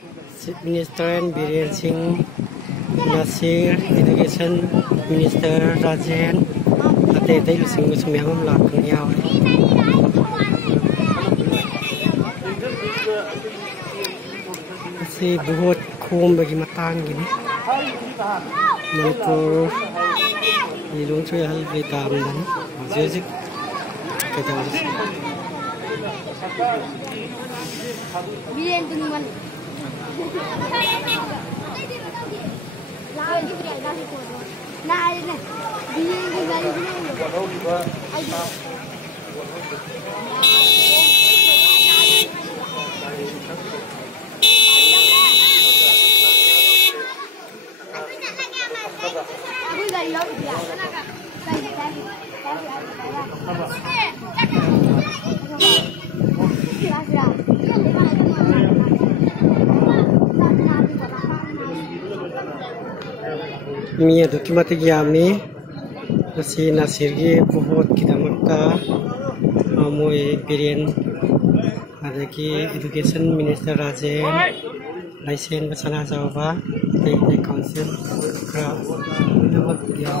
Chief Minister Biren Singh Nasir, Education Minister Rajen, ate lusing sumyamam lakang yaw. Si buhot kum bagi matang gini. Manipur ilung cuy hal berita dan jadi kita harus. Biren dengan Mia dokumenti yami nasi nasirgi buhot kita makta amoy Biren ada ki Education Minister Rajen license bersana Jawa Tei Council kra dapat dia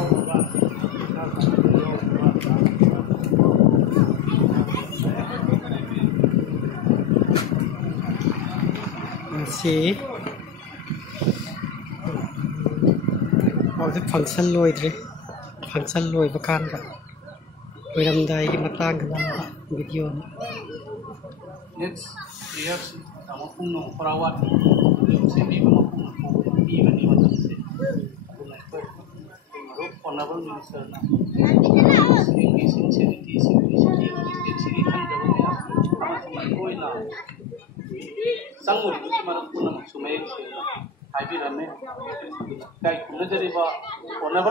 masih function loi dre function loi bakan ka wiram dai matang ka video next year kamu pun no perawat sini kamu pun di mana mana sih honorable minister na sini kan jauh ya koi na sanggup mana pun sumai sih hai bi rame kai kuna jadi ba honorable